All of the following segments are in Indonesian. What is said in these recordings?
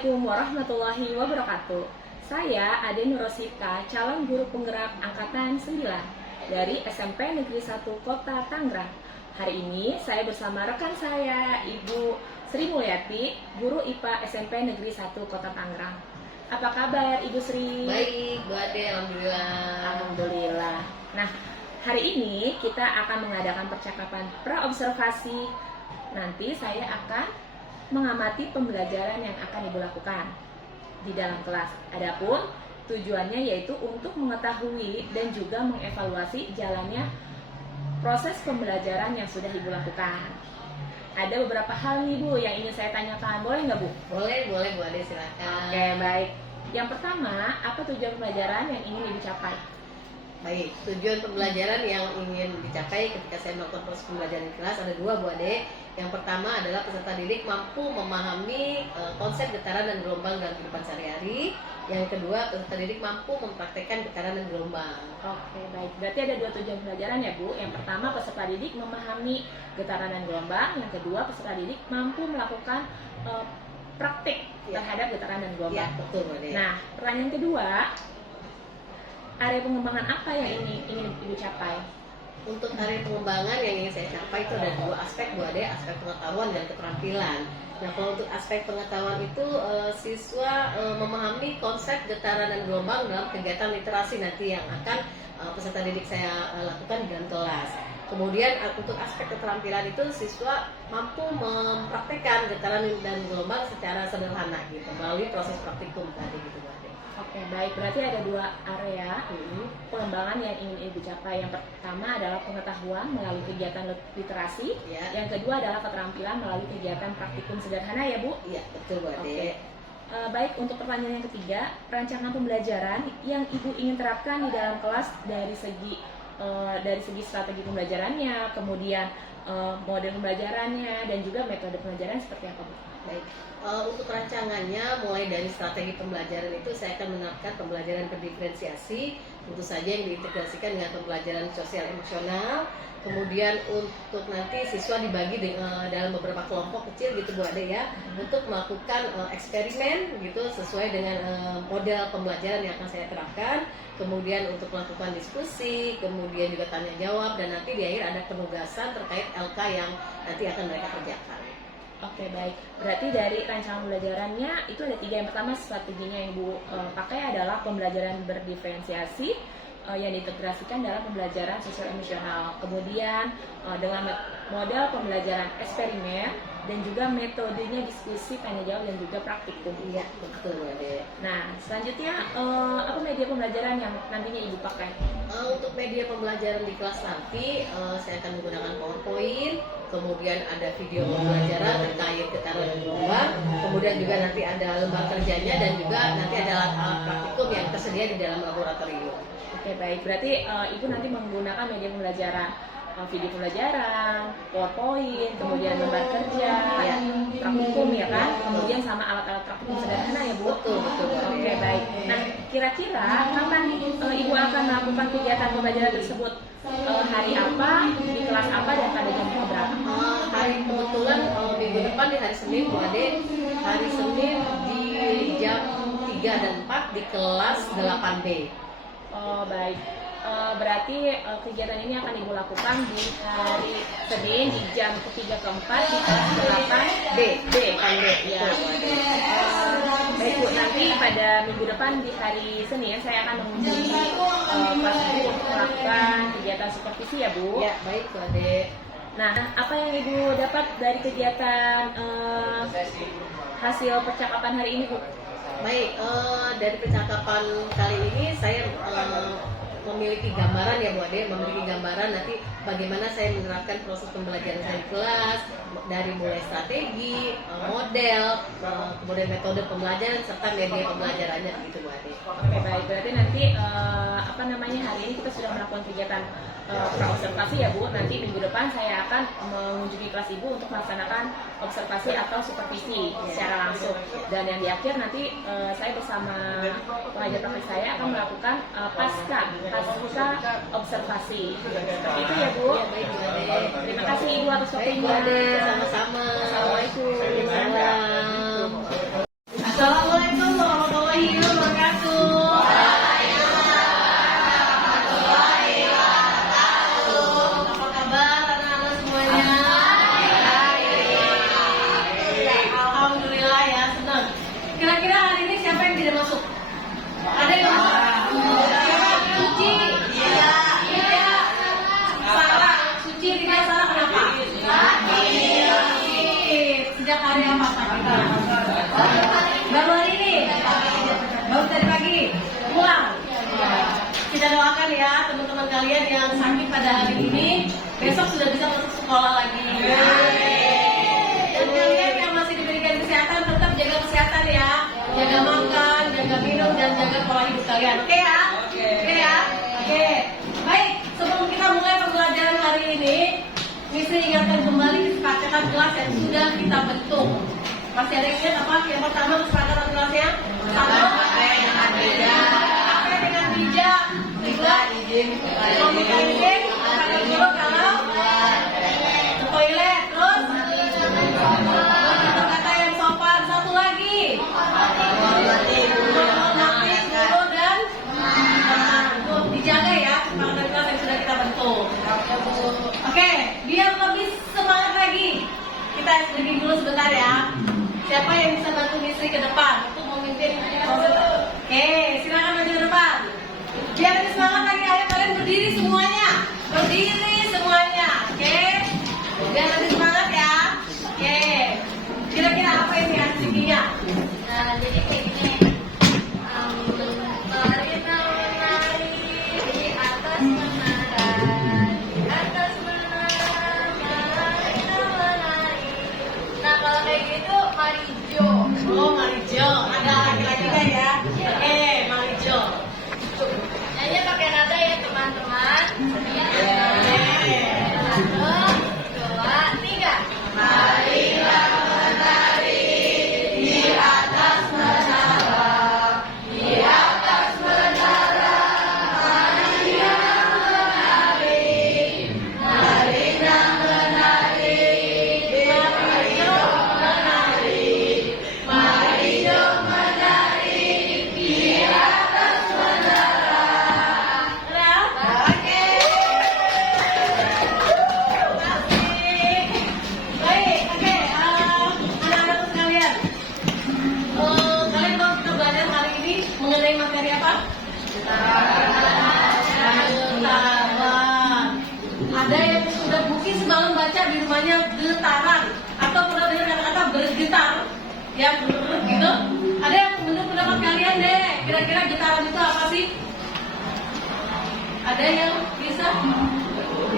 Assalamualaikum warahmatullahi wabarakatuh. Saya Ade Nurosita, calon guru penggerak angkatan 9 dari SMP Negeri 1 Kota Tangerang. Hari ini saya bersama rekan saya, Ibu Sri Mulyati, guru IPA SMP Negeri 1 Kota Tangerang. Apa kabar Ibu Sri? Baik, Bu Ade, alhamdulillah. Alhamdulillah. Nah, hari ini kita akan mengadakan percakapan pra-observasi. Nanti saya akan mengamati pembelajaran yang akan Ibu lakukan di dalam kelas. Adapun tujuannya yaitu untuk mengetahui dan juga mengevaluasi jalannya proses pembelajaran yang sudah Ibu lakukan. Ada beberapa hal nih Bu yang ingin saya tanyakan, boleh nggak Bu? Boleh Bu Ade, silakan. Oke, baik. Yang pertama, apa tujuan pembelajaran yang ingin Ibu capai? Baik, tujuan pembelajaran yang ingin dicapai ketika saya melakukan proses pembelajaran di kelas ada dua, Bu Ade. Yang pertama adalah peserta didik mampu memahami konsep getaran dan gelombang dalam kehidupan sehari-hari. Yang kedua, peserta didik mampu mempraktekkan getaran dan gelombang. Oke, baik. Berarti ada dua tujuan pembelajaran ya, Bu. Yang pertama, peserta didik memahami getaran dan gelombang. Yang kedua, peserta didik mampu melakukan praktik terhadap getaran dan gelombang. Ya, betul, Bu Ade. Nah, pertanyaan kedua, area pengembangan apa yang ingin Ibu capai? Untuk area pengembangan yang ingin saya capai itu ada dua aspek, Bu Ade, aspek pengetahuan dan keterampilan. Nah, kalau untuk aspek pengetahuan itu siswa memahami konsep getaran dan gelombang dalam kegiatan literasi nanti yang akan peserta didik saya lakukan di dalam kelas. Kemudian untuk aspek keterampilan itu siswa mampu mempraktekkan getaran dan gelombang secara sederhana gitu melalui proses praktikum tadi gitu, Bu Ade. Oke, baik. Berarti ada dua area pengembangan yang ingin Ibu capai. Yang pertama adalah pengetahuan melalui kegiatan literasi. Ya. Yang kedua adalah keterampilan melalui kegiatan praktikum sederhana ya, Bu? Iya, betul, Bu Ade. Oke. Baik, untuk pertanyaan yang ketiga, rancangan pembelajaran yang Ibu ingin terapkan di dalam kelas dari segi strategi pembelajarannya, kemudian model pembelajarannya, dan juga metode pembelajaran seperti apa, Bu? Baik, untuk rancangannya mulai dari strategi pembelajaran itu saya akan menerapkan pembelajaran berdiferensiasi, tentu saja yang diintegrasikan dengan pembelajaran sosial emosional. Kemudian untuk nanti siswa dibagi dalam beberapa kelompok kecil gitu, Bu Ade ya, untuk melakukan eksperimen gitu sesuai dengan model pembelajaran yang akan saya terapkan. Kemudian untuk melakukan diskusi, kemudian juga tanya jawab, dan nanti di akhir ada penugasan terkait LK yang nanti akan mereka kerjakan. Oke, baik. Berarti dari rancangan pembelajarannya itu ada tiga. Yang pertama, strateginya yang Ibu pakai adalah pembelajaran berdiferensiasi yang diintegrasikan dalam pembelajaran sosial emosional. Kemudian dengan model pembelajaran eksperimen dan juga metodenya diskusi, tanya jawab, dan juga praktikum. Iya, betul, Bu Ade. Nah, selanjutnya apa media pembelajaran yang nantinya Ibu pakai? Untuk media pembelajaran di kelas nanti saya akan menggunakan PowerPoint, kemudian ada video pembelajaran terkait getaran dan gelombang, kemudian juga nanti ada lembar kerjanya dan juga nanti ada alat praktikum yang tersedia di dalam laboratorium. Oke, baik. Berarti Ibu nanti menggunakan media pembelajaran, video pembelajaran, PowerPoint, kemudian lembar kerja, praktikum ya kan, kemudian sama alat-alat praktikum sederhana ya, Bu? Betul. Oke, baik. Nah, kira-kira kapan Ibu akan melakukan kegiatan pembelajaran tersebut? Hari apa, di kelas apa, dan pada jam berapa? Hari kebetulan minggu depan di hari Senin, Bu Ade, hari Senin di jam 3 dan 4 di kelas 8B. Oh, baik. Berarti kegiatan ini akan Ibu lakukan di hari Senin di jam ketiga keempat di kelas 8B. Ya. Baik, Bu, nanti pada minggu depan di hari Senin saya akan mengunjungi kelas Ibu untuk melakukan kegiatan supervisi ya, Bu. Ya, baik, Bu Ade. Nah, apa yang Ibu dapat dari kegiatan hasil percakapan hari ini, Bu? Baik, dari percakapan kali ini saya memiliki gambaran ya, Bu Ade, memiliki gambaran nanti bagaimana saya menerapkan proses pembelajaran saya di kelas, dari mulai strategi, model, kemudian metode pembelajaran serta media pembelajarannya gitu, Bu Ade. Oke, baik. Berarti nanti hari ini kita sudah melakukan kegiatan praobservasi ya, Bu. Nanti minggu depan saya akan mengunjungi kelas Ibu untuk melaksanakan observasi atau supervisi secara langsung. Dan yang di akhir nanti saya bersama pengajar praktik saya akan melakukan pasca observasi. Seperti itu ya, Bu. Ya, baik, Bu Ade. Terima kasih Ibu atas Baik, Bu waktunya. Ade, sama-sama. Assalamualaikum. Salam. tidak masuk? Ada yang masuk? Suci? Iya. Salah. Suci tidak salah kenapa? Sejak hari apa sakit? Baru hari ini? Baru tadi pagi? Pulang? Kita doakan ya teman-teman kalian yang sakit pada hari ini besok sudah bisa masuk sekolah lagi. Dan kalian yang masih diberikan kesehatan tetap jaga kesehatan ya, jaga makan, jaga minum dan jaga pola hidup kalian. Oke ya? Oke ya? Oke. Baik, sebelum kita mulai pembelajaran hari ini, Misi ingatkan kembali kesepakatan kelas yang sudah kita bentuk. Masih ada yang ingat apa? Yang pertama kesepakatan kelasnya? Satu. Apa dengan bijak? Kedua, membuka izin kepada guru kalau ke toilet. Terus kata yang sopan. Satu lagi, menghormati guru dan untuk dijaga ya kesepakatan kelas yang sudah kita bentuk. Oke, biar lebih semangat lagi, kita breaking dulu sebentar ya. Siapa yang bisa bantu Misri ke depan untuk memimpin? Oke, silakan maju ke depan. Biar lebih semangat lagi, ayo kalian berdiri semuanya. Berdiri semuanya, oke? Biar lebih semangat ya. Oke. Kira-kira apa ini aktivitasnya? Nah, jadi kayak gini. Menari di atas menara, di atas menara, menari. Nah, kalau kayak gitu, Marijo. Oh, Marijo. Ada laki-lakinya ya. Oke, Marijo. Nyanyi pakai nada ya, teman-teman. Oke. 1, 2, 3. Marilah menari di atas menara, di atas menara. Marilah menari, marilah menari, Marijo menari, Marijo menari di atas menara. Oke. Baik, oke. Anak-anak sekalian, kalian mau kita belajar hari ini mengenai materi apa? Getaran. Ada yang sudah mungkin semalam baca di rumahnya getaran atau pernah dengar kata-kata bergetar, yang gitu. Ada yang menurut pendapat kalian deh, kira-kira getaran itu apa sih? Ada yang bisa?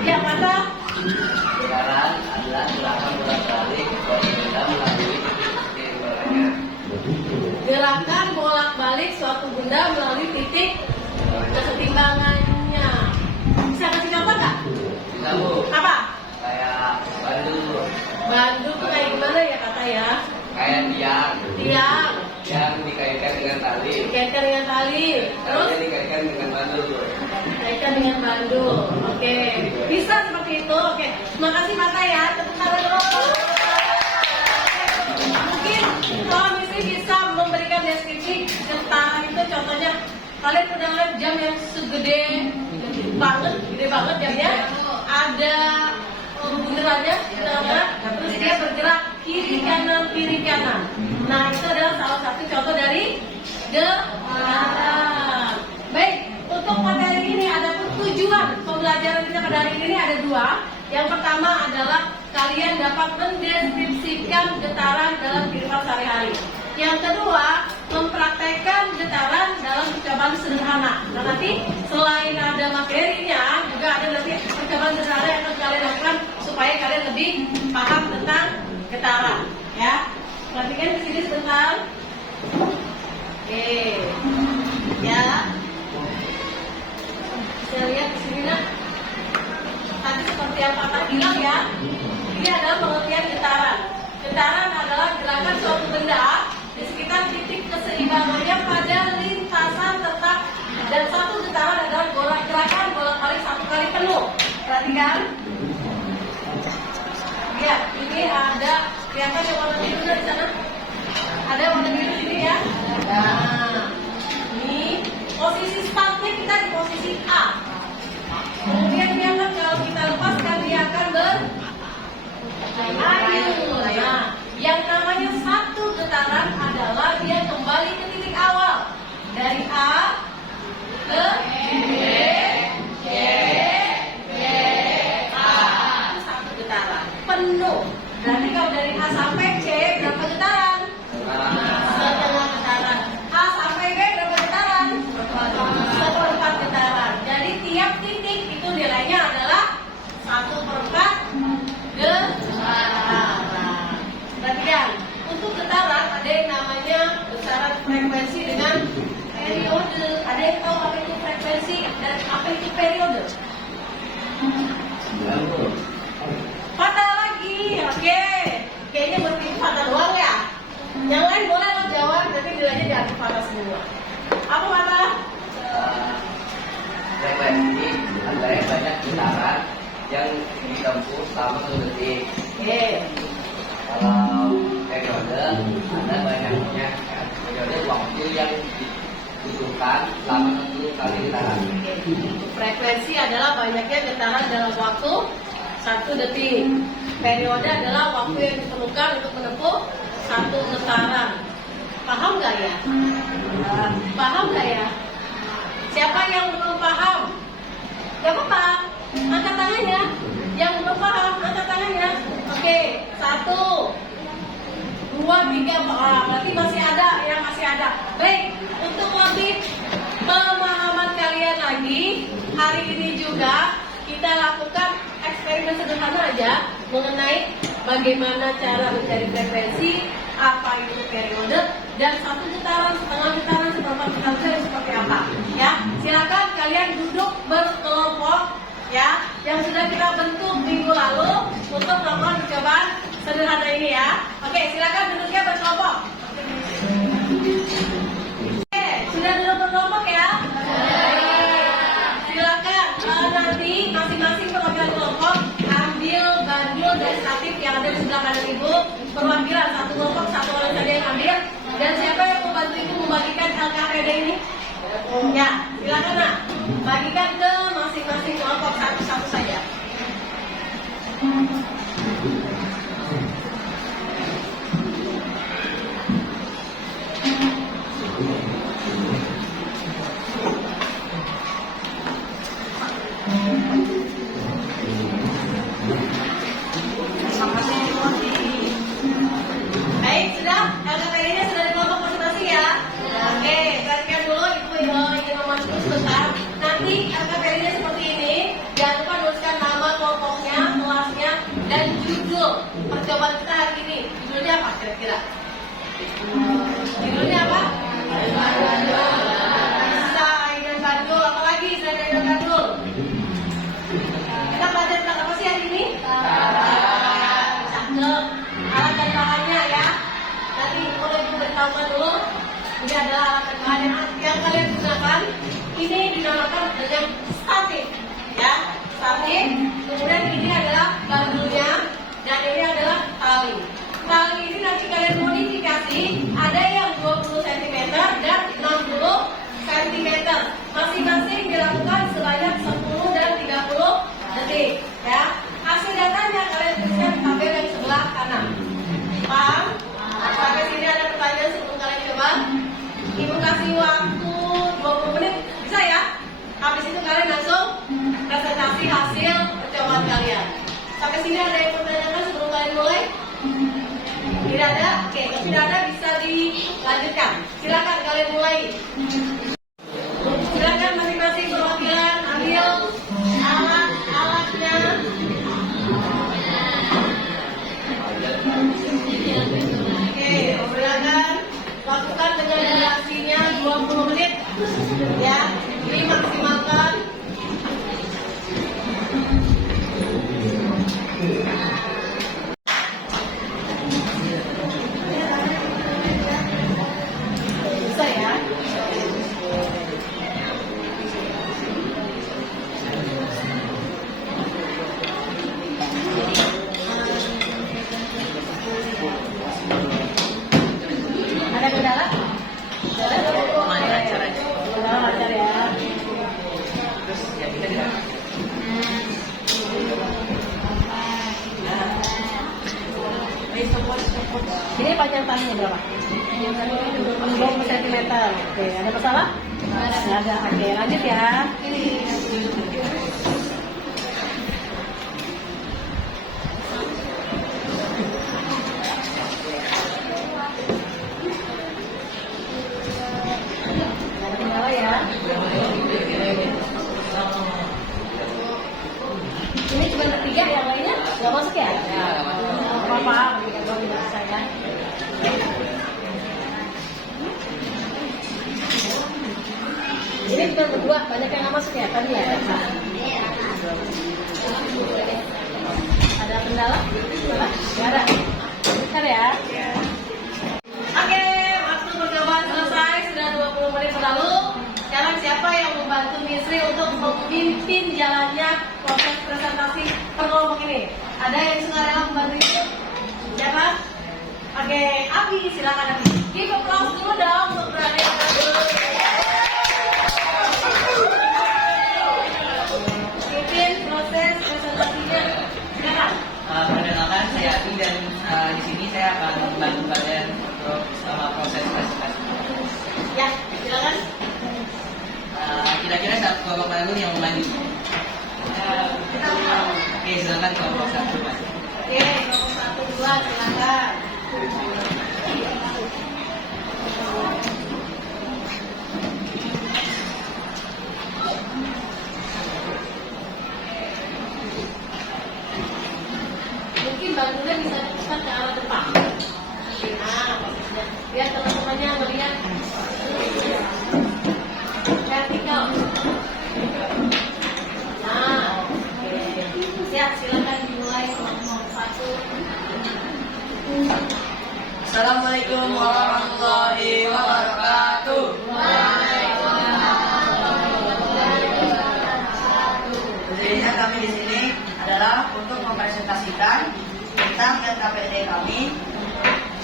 Ya, kata Getaran adalah gerakan bolak-balik suatu benda melalui titik bolanya. gerakan bolak-balik suatu benda melalui titik kesetimbangannya. Bisa kasih contoh nggak? Bisa Bu, Apa? kayak bandu, Bandung tuh kayak gimana ya kata ya? kayak tiang Tiang, yang dikaitkan dengan tali, dikaitkan dengan tali, terus talinya dikaitkan dengan bandu Bu. dikaitkan dengan bandul. Oke, bisa seperti itu. Oke, makasih Mata ya. Tepuk tangan dulu. Mungkin kalau misalnya bisa memberikan deskripsi getaran itu, contohnya kalian pernah lihat jam yang segede gede banget jamnya, ada bunderannya, terus dia bergerak kiri kanan. Nah, itu adalah salah satu contoh dari getaran. Baik, untuk materi ini ada tujuan pembelajaran kita pada hari ini ada dua. Yang pertama adalah kalian dapat mendeskripsikan getaran dalam kehidupan sehari-hari. Yang kedua, mempraktekkan getaran dalam percobaan sederhana. Nah, nanti selain ada materinya, juga ada nanti percobaan sederhana yang akan kalian lakukan supaya kalian lebih paham tentang getaran. Ya, perhatikan di sini sebentar. Oke, ya. Bisa lihat di sini nak. Tadi seperti yang Papa bilang ya, ini adalah pengertian getaran. Getaran adalah gerakan suatu benda di sekitar titik keseimbangannya pada lintasan tetap, dan satu getaran adalah gerakan bolak-balik satu kali penuh. Perhatikan. Ya, ini ada kelihatan yang warna biru di sana. Ada warna biru ini ya. Nah, ini posisi startnya kita di posisi A. Kemudian dia akan, kalau kita lepaskan, dia akan berlayar. Nah, yang namanya satu getaran adalah dia kembali ke titik awal. dengan periode. Ada yang tahu apa itu frekuensi dan apa itu periode? 90. Patah lagi, oke. Kayaknya berarti patah doang ya. Yang lain boleh lo jawab, nanti nilainya diambil patah semua. Apa patah? Frekuensi adalah banyak getaran yang ditempuh selama 1 detik. Oke. Kalau periode ada banyaknya periode waktu yang dibutuhkan selama 60 kali getaran. Frekuensi adalah banyaknya getaran dalam waktu 1 detik. Periode adalah waktu yang diperlukan untuk menempuh 1 getaran. Paham nggak ya? Paham nggak ya? Siapa yang belum paham? Gak apa-apa, angkat tangannya. Yang belum paham, angkat tangannya. Oke, 1, 2, 3, berarti masih ada, yang masih ada. Baik, untuk lebih pemahaman kalian lagi, hari ini juga kita lakukan eksperimen sederhana aja mengenai bagaimana cara mencari frekuensi, apa itu periode, dan 1 getaran, setengah getaran, seperempat getaran seperti apa. Ya, silakan kalian duduk berkelompok ya, yang sudah kita bentuk minggu lalu untuk melakukan percobaan sederhana ini ya. Oke, silakan duduknya berkelompok. Oke, sudah duduk berkelompok ya? Silakan nanti masing-masing perwakilan kelompok ambil bandul dan statif yang ada di sebelah kanan ibu. Perwakilan 1 kelompok, 1 orang saja yang ambil. Dan siapa yang membantu ibu membagikan LKPD ini? Ya, silakan nak. Bagikan ke masing-masing kelompok satu-satu saja. Baik, sudah? LKPD-nya sudah di kelompok masing-masing ya? Oke, perhatikan dulu ibu ingin memasuki sebentar. Nanti LKPD-nya seperti ini. Jangan lupa tuliskan nama kelompoknya, kelasnya, dan judul percobaan kita hari ini. Judulnya apa kira-kira? Judulnya apa? Desain dan bandul. Apa lagi selain dan bandul? Kita belajar tentang apa sih hari ini? Cakep. Alat dan bahannya ya. Nanti boleh diberitahukan dulu. Ini adalah alat dan bahan yang kalian gunakan. Ini dinamakan dengan statif, ya, statif. Kemudian ini adalah bandulnya dan ini adalah tali. Tali ini nanti kalian modifikasi. Ada yang 20 cm dan 60 cm. Masing-masing dilakukan sebanyak 10 dan 30 detik, ya. Hasil datanya kalian tuliskan di tabel yang sebelah kanan. Paham? Sampai sini ada pertanyaan sebelum kalian coba. Ibu kasih waktu 20 menit, bisa ya? Habis itu kalian langsung presentasi hasil percobaan kalian. Sampai sini ada yang pertanyakan sebelum kalian mulai? Tidak ada? Oke, kalau tidak ada bisa dilanjutkan. Silakan kalian mulai. Silakan masing-masing perwakilan ambil alat-alatnya. Oke, silakan lakukan dengan durasinya 20 menit. Ya, ini maksimalkan. Bisa ya? Ada kendala? Lancar aja. Lancar ya. Ini panjang talinya berapa? 20 cm. Oke, ada masalah? Nggak ada. Oke, lanjut ya. Ada kendala ya? Ini cuma bertiga, yang lainnya nggak masuk ya? Apa-apa, saya. Ini cuma berdua, banyak yang nggak masuk ya tadi ya. Ada kendala? Nggak ada. Bentar ya. Oke, waktu percobaan selesai, sudah 20 menit berlalu. Sekarang siapa yang membantu Misri untuk memimpin jalannya proses presentasi perkelompok ini? Ada yang sukarela membantu itu? Siapa? Oke, Abi, silakan Abi. Give applause dulu dong untuk berani mimpin proses presentasinya. Silakan. Perkenalkan, saya Abi dan di sini saya akan membantu kalian untuk selama proses presentasi. Ya, silakan. Kira-kira satu kelompok mana dulu yang maju? Kita mulai. Oke, silakan kelompok satu. Oke, nomor 1, 2, silakan. Mungkin bantunya bisa cepat ke arah depan. Nah, posisinya. Biar teman-temannya melihat vertikal. Nah, oke. Siap, silakan dimulai kelompok 1. Assalamualaikum warahmatullahi wabarakatuh. Tujuannya kami di sini adalah untuk mempresentasikan tentang LKPD kami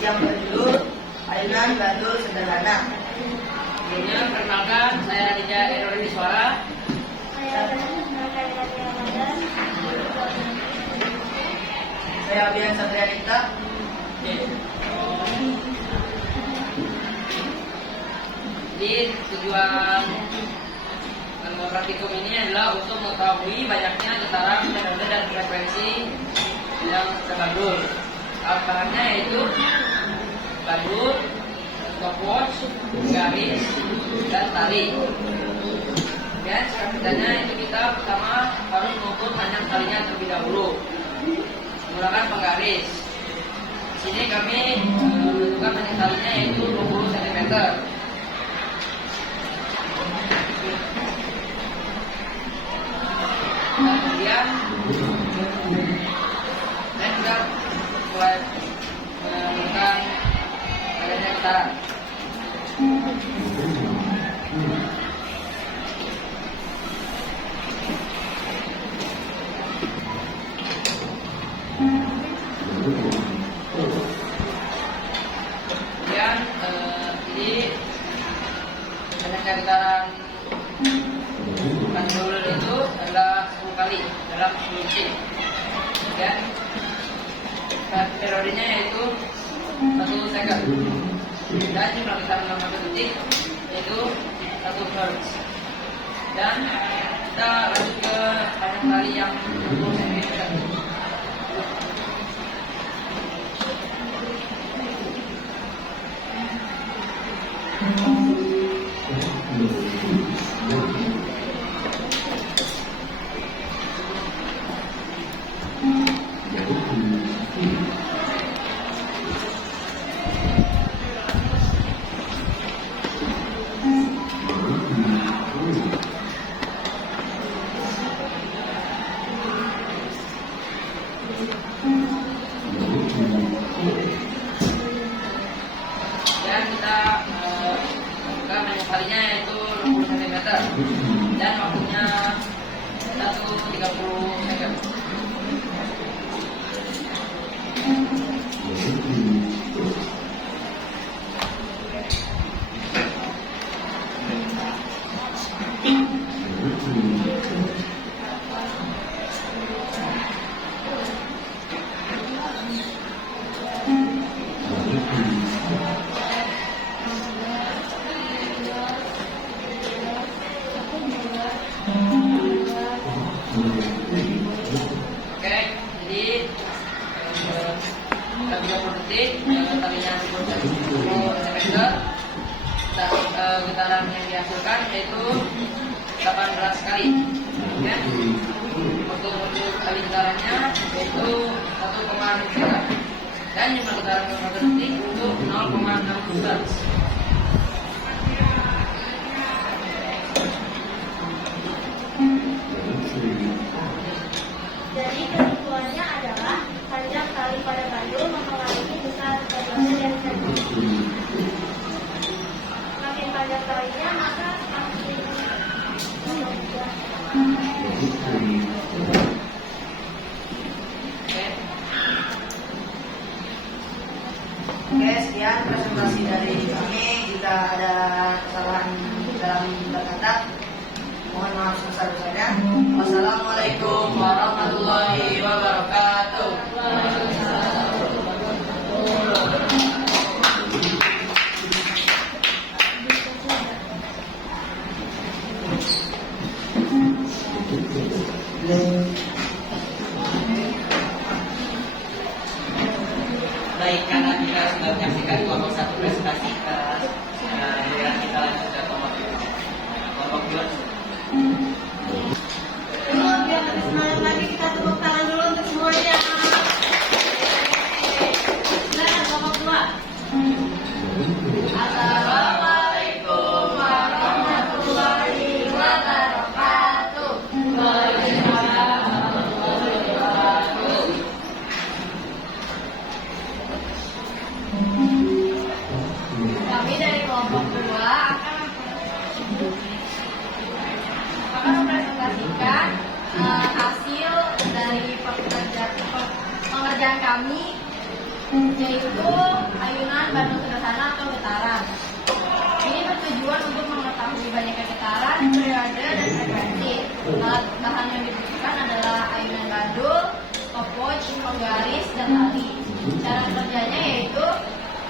yang berjudul Ayunan Bandul Sederhana. Sebelumnya, perkenalkan, saya Rija Erwin Suara. Saya Abian Satrianita. Jadi tujuan praktikum ini adalah untuk mengetahui banyaknya getaran, metode dan frekuensi yang terbandul. Bahannya yaitu bandul, stopwatch, garis, dan tali. Dan sekarang kerjanya itu kita pertama harus mengukur panjang talinya terlebih dahulu menggunakan penggaris. Di sini kami menentukan panjang talinya yaitu 20 cm. Kemudian saya juga mulai menemukan adanya getaran. Kemudian jadi adanya getaran bandul itu adalah 10 kali dalam 10 detik. Dan periodenya yaitu 1 second. Dan jumlah getaran dalam 1 detik yaitu 1 Hz. Dan kita lanjut ke panjang tali yang 20 cm. Dan kita buka panjang talinya yaitu 60 cm dan waktunya 1:30 second. Oke, jadi 30 detik talinya 10 cm. Getaran yang dihasilkan yaitu 18 kali. Ya. Untuk kali getarannya yaitu 1,6 meter. Dan jumlah getaran dalam 1 detik untuk 0,6 Hz. mengetahuinya, maka pasti memudah. Oke, sekian presentasi dari kami. Jika ada kesalahan dalam berkata, mohon maaf sebesar-besarnya. Wassalamualaikum warahmatullahi wabarakatuh. Baik, karena kita sudah menyaksikan kelompok satu presentasi, kita lanjut ke kelompok dua. Biar lebih semangat lagi, kita tepuk tangan dulu untuk semuanya. Silakan kelompok 2. Assalamualaikum warahmatullahi wabarakatuh. Kami dari kelompok 2 akan mempresentasikan hasil dari pengerjaan kami, yaitu ayunan Bandung Sederhana atau getaran. Ini bertujuan untuk mengetahui banyaknya getaran, periode, dan frekuensi. Alat bahan yang dibutuhkan adalah ayunan bandul, stopwatch, penggaris, dan tali. Cara kerjanya yaitu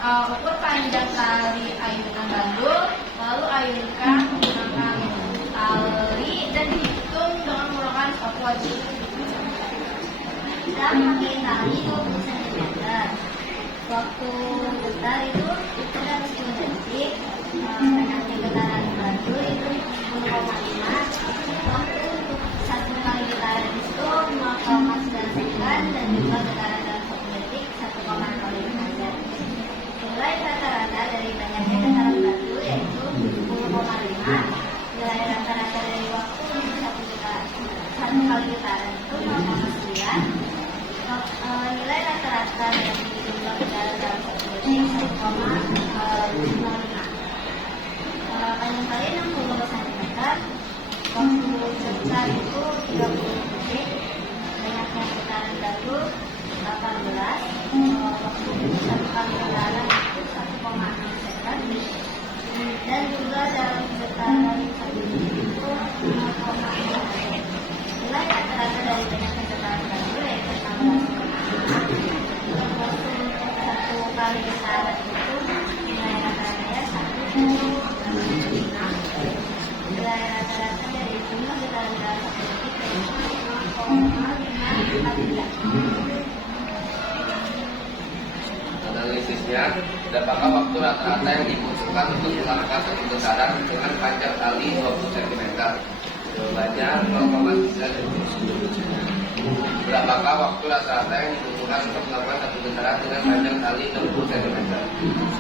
ukur panjang tali ayunan bandul, lalu ayunkan menggunakan tali dan dihitung dengan menggunakan stopwatch. Kita pakai tali 20 cm. Waktu getar itu kita harus 10 detik. Banyaknya getaran bandul itu 10,5. Waktu untuk satu kali getaran itu 0,9 second dan juga getaran dalam 1 detik 1,05 derajat. Nilai rata-rata dari banyaknya getaran bandul yaitu 10,5. Nilai rata-rata dari waktu untuk satu kali getaran itu 0,9. Nilai rata-rata dari jumlah getaran dalam 1 detik 1,05. Panjang tali 60 cm. Waktu getar itu 30 detik. Banyaknya getaran bandul 18. Waktu satu kali getaran itu 1,6 second. Dan juga dalam getaran 1 detik itu 0,5 second. Nilai rata-rata dari banyaknya getaran bandul yaitu 16,5. Waktu untuk satu kali getaran itu nilai rata-ratanya 1,6. Nilai rata-rata dari jumlah getaran dalam 1 detik yaitu 0,543. Analisisnya, dapatkah waktu rata-rata yang dibutuhkan untuk melakukan satu getaran dengan panjang tali 20 cm? Jawabannya 0,3 detik. Berapakah waktu rata-rata yang dibutuhkan untuk melakukan satu getaran dengan panjang tali 60 cm?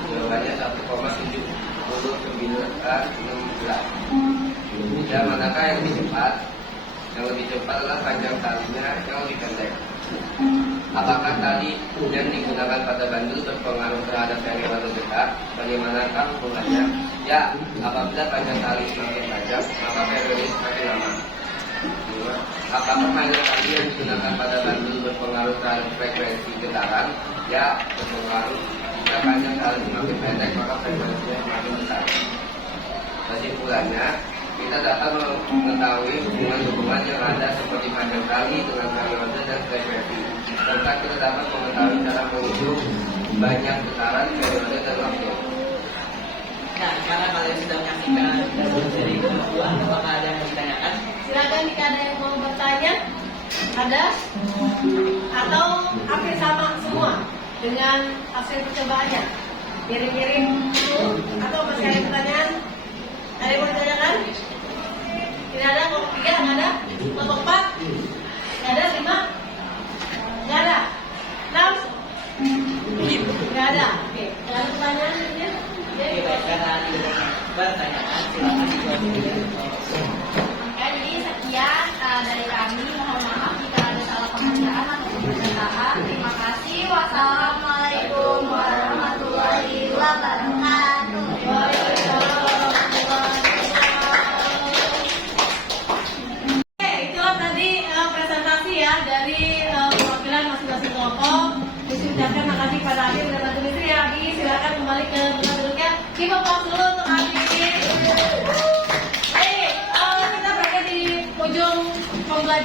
Jawabannya 1,7916. Dan manakah yang lebih cepat? Yang lebih cepat adalah panjang talinya yang lebih pendek. Apakah tali yang digunakan pada bandul berpengaruh terhadap periode getar? Bagaimanakah hubungannya? Ya, apabila panjang tali semakin panjang, maka periode semakin lama. Apakah panjang tali yang digunakan pada bandul berpengaruh terhadap frekuensi getaran? Ya, berpengaruh. Jika panjang tali semakin pendek, maka frekuensinya semakin besar. Kesimpulannya, kita dapat mengetahui hubungan-hubungan yang ada seperti panjang tali dengan periode dan frekuensi. Serta kita dapat mengetahui cara menghitung banyak getaran, periode, dan waktu. Nah, karena kalian sudah menyaksikan dari kelompok dua, apakah ada yang ditanyakan? Silakan jika ada yang mau bertanya. Ada? Atau hampir sama semua dengan hasil percobaannya? Miring-miring dulu. Atau masih ada pertanyaan? Ada yang mau ditanyakan? Tidak ada? Kelompok 3 nggak ada? Kelompok 4? Nggak ada? 5? Nggak ada? 6? Nggak ada? Oke. Nggak ada pertanyaan? Ya? Oke, baik, karena tidak bertanyakan, silakan dijawab dulu. Oke, jadi sekian dari kami. Mohon maaf jika ada salah pengerjaan atau perkataan. Terima kasih. Wassalamualaikum warahmatullahi wabarakatuh.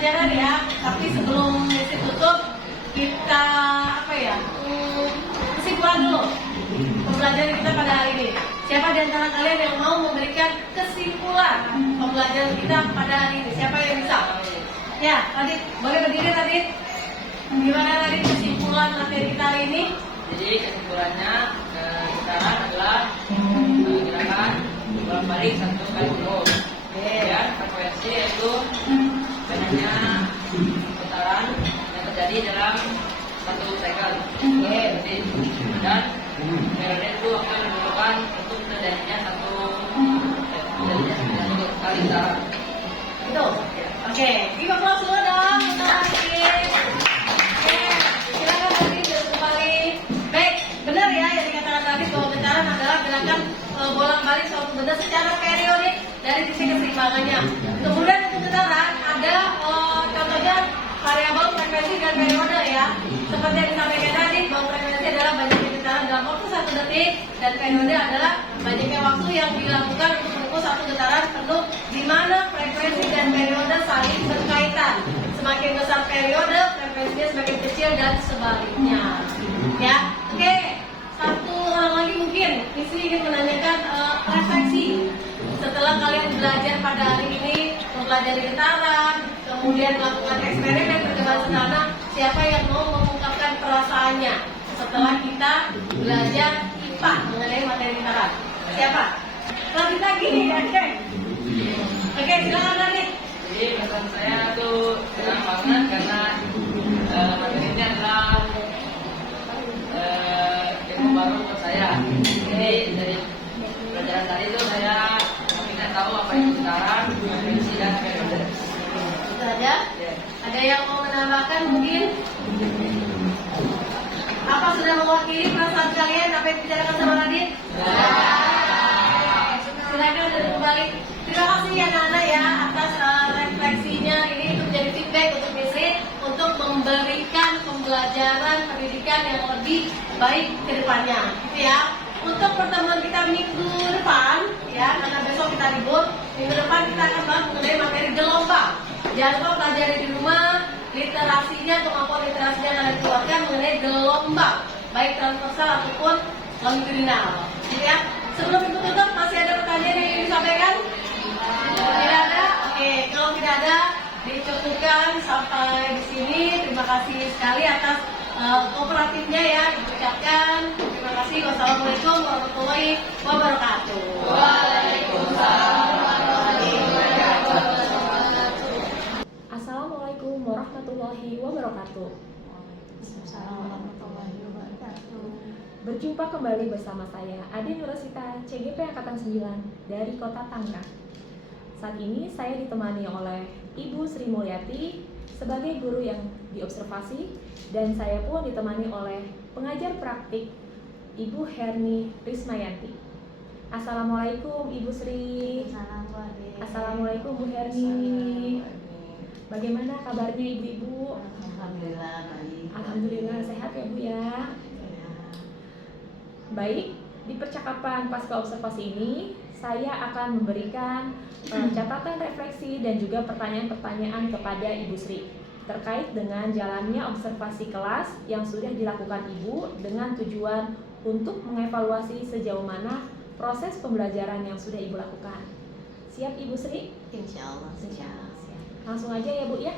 pembelajaran ya. Tapi sebelum sesi tutup, kita kesimpulan dulu pembelajaran kita pada hari ini. Siapa di antara kalian yang mau memberikan kesimpulan pembelajaran kita pada hari ini? Siapa yang bisa? Ya, Radit, boleh berdiri Radit. Gimana Radit kesimpulan materi kita hari ini? Jadi kesimpulannya sekarang adalah gerakan bolak-balik 1 kali terus. Ya, frekuensi yaitu banyaknya putaran yang terjadi dalam 1 cycle. Dan periode itu akan menentukan untuk terjadinya satu kali putaran. Itu. Oke, kita kelas dulu dong. Kita lagi. Oke, silakan tadi kembali. Baik, benar ya yang dikatakan tadi bahwa getaran adalah gerakan bolak-balik suatu benda secara periodik dari sisi keseimbangannya. Kemudian untuk getaran ada contohnya variabel frekuensi dan periode ya. Seperti yang disampaikan tadi bahwa frekuensi adalah banyaknya getaran dalam waktu 1 detik dan periode adalah banyaknya waktu yang dilakukan untuk mengukur satu getaran penuh di mana frekuensi dan periode saling berkaitan. Semakin besar periode, frekuensinya semakin kecil dan sebaliknya. Ya, oke. Satu orang lagi mungkin di sini ingin menanyakan refleksi. Setelah kalian belajar pada hari ini, mempelajari getaran, kemudian melakukan eksperimen percobaan sederhana, siapa yang mau mengungkapkan perasaannya setelah kita belajar IPA mengenai materi getaran? Siapa? Lanjut lagi, oke. Oke, silakan Radit. Jadi pesan saya tuh senang banget karena materinya adalah ilmu baru buat saya. Jadi dari pelajaran tadi itu saya tidak tahu apa itu getaran, frekuensi dan periode. Itu aja. Ada yang mau menambahkan mungkin? Apa sudah mewakili perasaan kalian apa yang dibicarakan sama Radit? Silakan dari kembali. Terima kasih ya Nana ya atas refleksinya ini itu menjadi feedback untuk Misri untuk memberikan pembelajaran pendidikan yang lebih baik ke depannya, gitu ya. Untuk pertemuan kita minggu depan, ya karena besok kita libur, minggu depan kita akan bahas mengenai materi gelombang. Jangan lupa pelajari di rumah literasinya, kemampuan literasinya yang kalian keluarkan mengenai gelombang, baik transversal ataupun longitudinal, gitu ya. Sebelum itu tutup, masih ada pertanyaan yang ingin disampaikan? Tidak ada? Oke, kalau tidak ada, dicukupkan sampai di sini. Terima kasih sekali atas kooperatifnya ya, diucapkan. Terima kasih. Wassalamualaikum warahmatullahi wabarakatuh. Waalaikumsalam warahmatullahi wabarakatuh. Assalamualaikum warahmatullahi wabarakatuh. Waalaikumsalam warahmatullahi wabarakatuh. Berjumpa kembali bersama saya Ade Nurasita CGP Angkatan 9 dari Kota Tangerang. Saat ini saya ditemani oleh Ibu Sri Mulyati sebagai guru yang diobservasi dan saya pun ditemani oleh pengajar praktik Ibu Herni Rismayanti. Assalamualaikum Ibu Sri. Assalamualaikum Bu Herni. Bagaimana kabarnya ibu-ibu? Alhamdulillah baik. Alhamdulillah sehat ya Bu ya. Baik, di percakapan pasca observasi ini saya akan memberikan catatan refleksi dan juga pertanyaan-pertanyaan kepada Ibu Sri terkait dengan jalannya observasi kelas yang sudah dilakukan Ibu dengan tujuan untuk mengevaluasi sejauh mana proses pembelajaran yang sudah Ibu lakukan. Siap Ibu Sri? Insya Allah. Siap. Langsung aja ya Bu ya.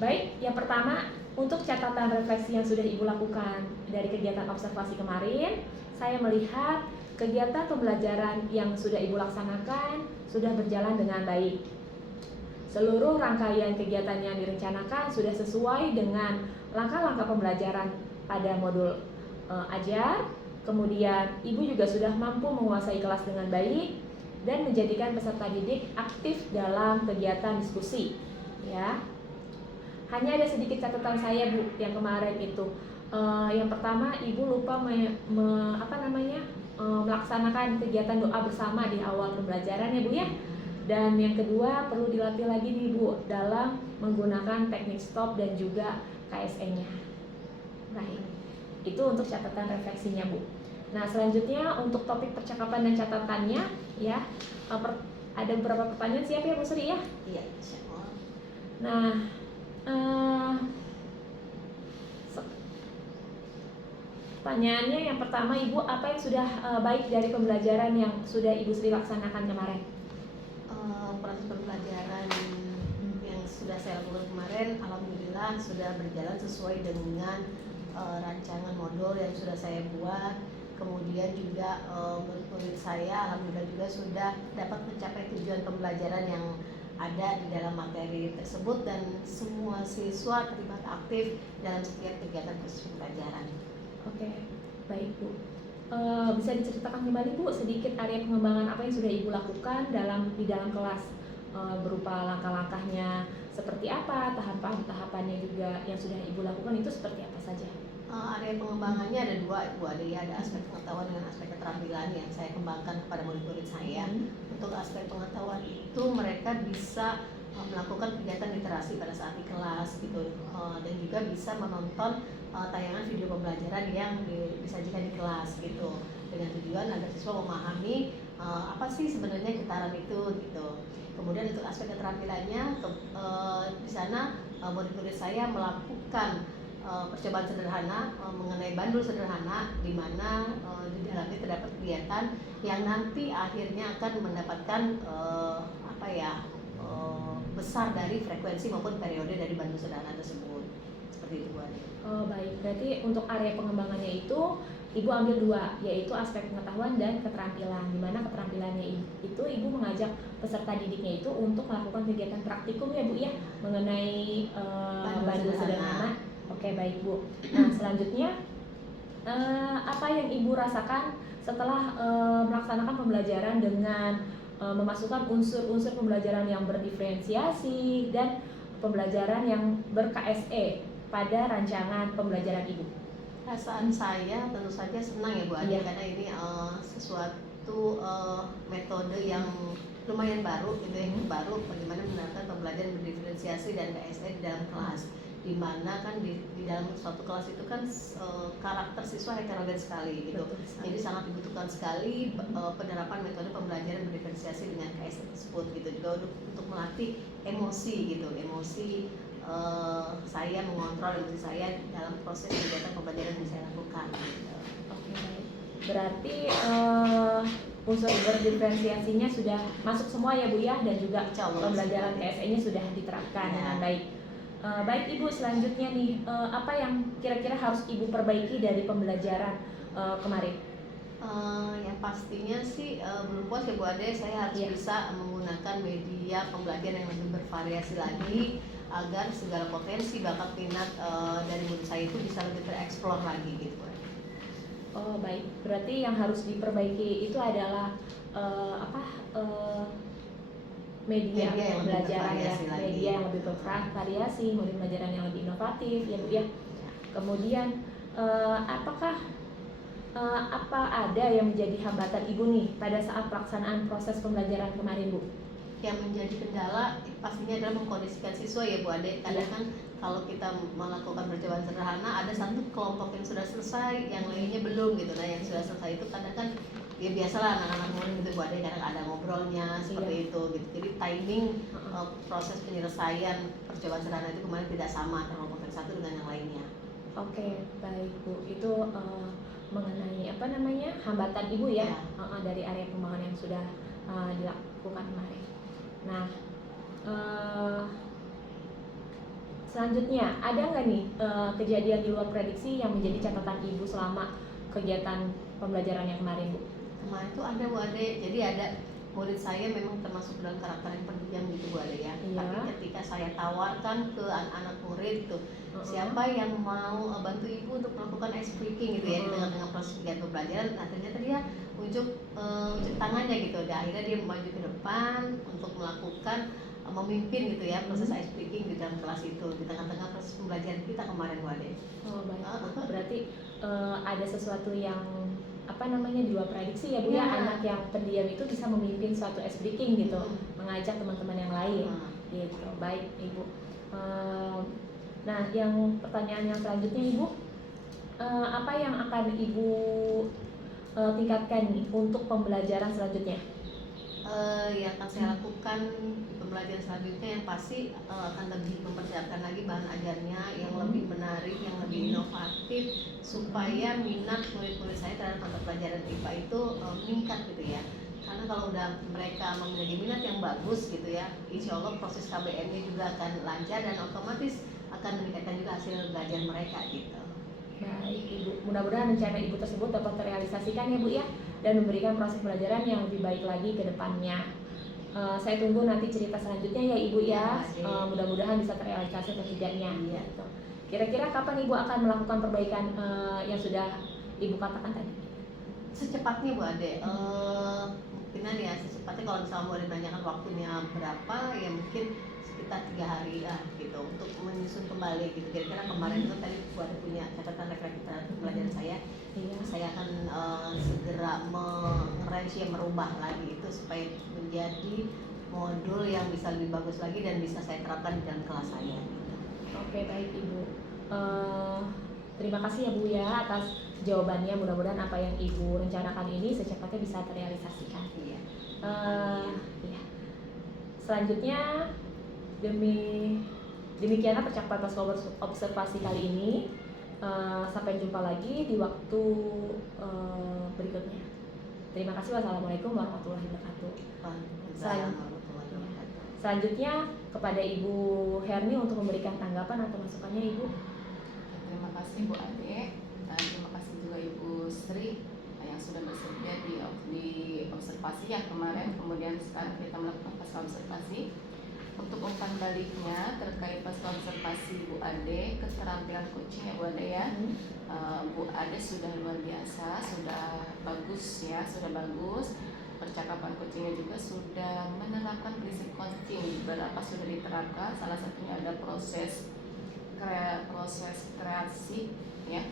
Baik, yang pertama untuk catatan refleksi yang sudah Ibu lakukan dari kegiatan observasi kemarin, saya melihat kegiatan pembelajaran yang sudah Ibu laksanakan sudah berjalan dengan baik. Seluruh rangkaian kegiatan yang direncanakan sudah sesuai dengan langkah-langkah pembelajaran pada modul ajar. Kemudian Ibu juga sudah mampu menguasai kelas dengan baik dan menjadikan peserta didik aktif dalam kegiatan diskusi. Ya. Hanya ada sedikit catatan saya Bu yang kemarin itu. Yang pertama Ibu lupa melaksanakan kegiatan doa bersama di awal pembelajaran ya Bu ya. Dan yang kedua perlu dilatih lagi nih Bu dalam menggunakan teknik stop dan juga KSE-nya. Baik, itu untuk catatan refleksinya Bu. Nah selanjutnya untuk topik percakapan dan catatannya ya, ada beberapa pertanyaan. Siap ya Bu Sri ya? Iya, insya Allah. Nah, eh, pertanyaannya yang pertama, Ibu, apa yang sudah baik dari pembelajaran yang sudah Ibu Sri laksanakan kemarin? Proses pembelajaran yang sudah saya lakukan kemarin, alhamdulillah sudah berjalan sesuai dengan rancangan modul yang sudah saya buat. Kemudian juga murid-murid saya alhamdulillah juga sudah dapat mencapai tujuan pembelajaran yang ada di dalam materi tersebut, dan semua siswa terlibat aktif dalam setiap kegiatan proses pembelajaran. Oke, baik Bu. Bisa diceritakan kembali Bu sedikit area pengembangan apa yang sudah Ibu lakukan di dalam kelas, berupa langkah-langkahnya seperti apa, tahapan-tahapannya juga yang sudah Ibu lakukan itu seperti apa saja? Area pengembangannya ada dua, Ibu Ade, ada aspek pengetahuan dengan aspek keterampilan yang saya kembangkan kepada murid-murid saya. Untuk aspek pengetahuan itu mereka bisa melakukan kegiatan literasi pada saat di kelas gitu, dan juga bisa menonton tayangan video pembelajaran yang disajikan di kelas gitu, dengan tujuan agar siswa memahami apa sih sebenarnya getaran itu gitu. Kemudian untuk aspek keterampilannya di sana murid-murid saya melakukan percobaan sederhana mengenai bandul sederhana, di mana di dalamnya terdapat kegiatan yang nanti akhirnya akan mendapatkan besar dari frekuensi maupun periode dari bandul sederhana tersebut. Seperti itu Bu Ade. Oh baik, berarti untuk area pengembangannya itu Ibu ambil dua, yaitu aspek pengetahuan dan keterampilan. Di mana keterampilannya itu Ibu mengajak peserta didiknya itu untuk melakukan kegiatan praktikum ya Bu ya, mengenai bandul sederhana. Oke baik Bu. Nah selanjutnya apa yang Ibu rasakan setelah melaksanakan pembelajaran dengan memasukkan unsur-unsur pembelajaran yang berdiferensiasi dan pembelajaran yang ber-KSE pada rancangan pembelajaran Ibu? Perasaan saya tentu saja senang ya Bu Ade, Iya. karena ini sesuatu metode yang lumayan baru gitu ya, baru bagaimana menerapkan pembelajaran berdiferensiasi dan KSE di dalam kelas, di mana kan di dalam suatu kelas itu kan karakter siswa heterogen sekali gitu. Betul sekali. Jadi sangat dibutuhkan sekali penerapan metode pembelajaran berdiferensiasi dengan KSE tersebut gitu, juga untuk melatih emosi gitu, emosi saya mengontrol emosi saya dalam proses kegiatan pembelajaran yang saya lakukan gitu. Oke baik. Berarti unsur berdiferensiasinya sudah masuk semua ya Bu ya, dan juga Insya Allah. pembelajaran KSE-nya sudah diterapkan Ya. dengan baik. Baik Ibu, selanjutnya nih apa yang kira-kira harus Ibu perbaiki dari pembelajaran kemarin? Yang pastinya sih belum puas ya Bu Ade, saya harus Iya. bisa menggunakan media pembelajaran yang lebih bervariasi lagi, agar segala potensi bakat minat dari murid saya itu bisa lebih tereksplor lagi gitu. Oh baik, berarti yang harus diperbaiki itu adalah media Media yang lebih pembelajaran ya, bervariasi lagi. media yang lebih bervariasi, model pembelajaran yang lebih inovatif ya Bu ya. Kemudian apakah apa ada yang menjadi hambatan Ibu nih pada saat pelaksanaan proses pembelajaran kemarin Bu? Yang menjadi kendala pastinya adalah mengkondisikan siswa ya Bu Ade. Kadang kan kalau kita melakukan percobaan sederhana, ada satu kelompok yang sudah selesai, yang lainnya belum gitu. Nah yang sudah selesai itu kadang kan ya biasalah anak-anak murid gitu Bu Ade, kadang ada ngobrolnya seperti itu gitu. Jadi timing proses penyelesaian percobaan sederhana itu kemarin tidak sama antara kelompok yang satu dengan yang lainnya. Oke baik Bu, itu mengenai hambatan Ibu ya, dari area pengembangan yang sudah dilakukan kemarin. Nah, selanjutnya ada nggak nih kejadian di luar prediksi yang menjadi catatan Ibu selama kegiatan pembelajaran yang kemarin Bu? Kemarin itu ada Bu Ade, jadi ada murid saya memang termasuk dalam karakter yang pendiam gitu Bu Ade ya. Iya. Tapi ketika saya tawarkan ke anak-anak murid itu, siapa yang mau bantu ibu untuk melakukan ice breaking gitu ya, di tengah-tengah proses kegiatan pembelajaran, nah ternyata dia unjuk tangannya gitu. Dan akhirnya dia maju ke depan untuk melakukan memimpin gitu ya proses ice breaking di dalam kelas itu, di tengah-tengah proses pembelajaran kita kemarin Bu Ade. Oh baik, berarti ada sesuatu yang di luar prediksi ya Bu ya, anak yang pendiam itu bisa memimpin suatu ice breaking gitu, mengajak teman-teman yang lain gitu. Baik Ibu. Nah yang pertanyaan yang selanjutnya Ibu, apa yang akan Ibu tingkatkan nih untuk pembelajaran selanjutnya? yang akan saya lakukan di pembelajaran selanjutnya yang pasti akan lebih mempersiapkan lagi bahan ajarnya yang lebih menarik, yang lebih inovatif supaya minat murid-murid saya terhadap mata pelajaran IPA itu meningkat gitu ya. Karena kalau udah mereka memiliki minat yang bagus gitu ya, insya Allah proses KBM-nya juga akan lancar dan otomatis akan meningkatkan juga hasil belajar mereka gitu. Baik Ibu, mudah-mudahan rencana Ibu tersebut dapat terrealisasikan ya Bu ya, dan memberikan proses pembelajaran yang lebih baik lagi ke depannya. Saya tunggu nanti cerita selanjutnya ya Ibu ya. Mudah-mudahan bisa terrealisasi atau tidaknya. Iya. Gitu. Kira-kira kapan Ibu akan melakukan perbaikan yang sudah Ibu katakan tadi? Secepatnya Bu Ade, mungkinan ya secepatnya. Kalau misalnya Bu Ade menanyakan waktunya berapa, ya mungkin sekitar 3 hari lah gitu untuk menyusun kembali gitu. Kira-kira kemarin itu tadi Bu Ade punya catatan refleksi pelajaran saya. Iya. Saya akan segera merubah lagi itu supaya menjadi modul yang bisa lebih bagus lagi dan bisa saya terapkan di dalam kelas saya gitu. Oke, baik Ibu. Terima kasih ya Bu ya atas jawabannya. Mudah-mudahan apa yang Ibu rencanakan ini secepatnya bisa terrealisasikan. Iya. Ya. Selanjutnya demikianlah percakapan pas observasi kali ini. Sampai jumpa lagi di waktu berikutnya. Terima kasih. Wassalamualaikum warahmatullahi wabarakatuh. Waalaikumsalam warahmatullahi wabarakatuh. Selanjutnya kepada Ibu Herni untuk memberikan tanggapan atau masukannya Ibu. Terima kasih Bu Ade, dan terima kasih juga Ibu Sri yang sudah bersedia di observasi yang kemarin. Kemudian sekarang kita melakukan pasca observasi. Untuk umpan baliknya terkait pasca observasi Bu Ade, keterampilan coachingnya Bu Ade ya, Bu Ade sudah luar biasa, sudah bagus ya, sudah bagus. Percakapan coachingnya juga sudah menerapkan prinsip coaching, beberapa sudah diterapkan. Salah satunya ada proses kreasi ya,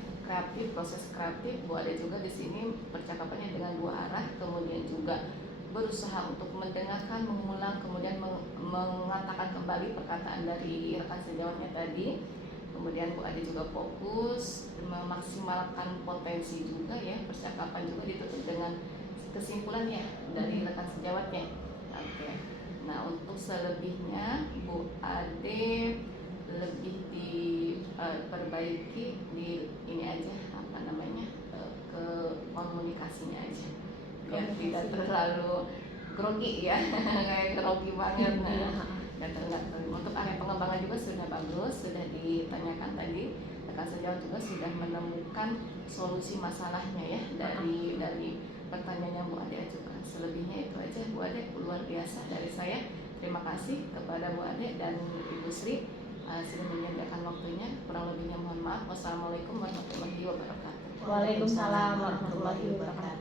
proses kreatif. Bu Ade juga di sini percakapannya dengan 2 arah, kemudian juga berusaha untuk mendengarkan, mengulang, kemudian mengatakan kembali perkataan dari rekan sejawatnya tadi. Kemudian Bu Ade juga fokus memaksimalkan potensi juga ya, percakapan juga ditutup dengan kesimpulan ya dari rekan sejawatnya. Oke. Nah, untuk selebihnya Bu Ade lebih diperbaiki di ini aja, apa namanya, ke komunikasinya aja biar tidak terlalu grogi ya. Kayak grogi banget. Untuk area pengembangan juga sudah bagus, sudah ditanyakan tadi. Rekan sejawat juga sudah menemukan solusi masalahnya ya dari pertanyaan yang Bu Ade ajukan. Selebihnya itu aja Bu Ade, luar biasa dari saya. Terima kasih kepada Bu Ade dan Ibu Sri sudah menyediakan waktunya. Kurang lebihnya mohon maaf. Wassalamualaikum warahmatullahi wabarakatuh. Waalaikumsalam warahmatullahi wabarakatuh.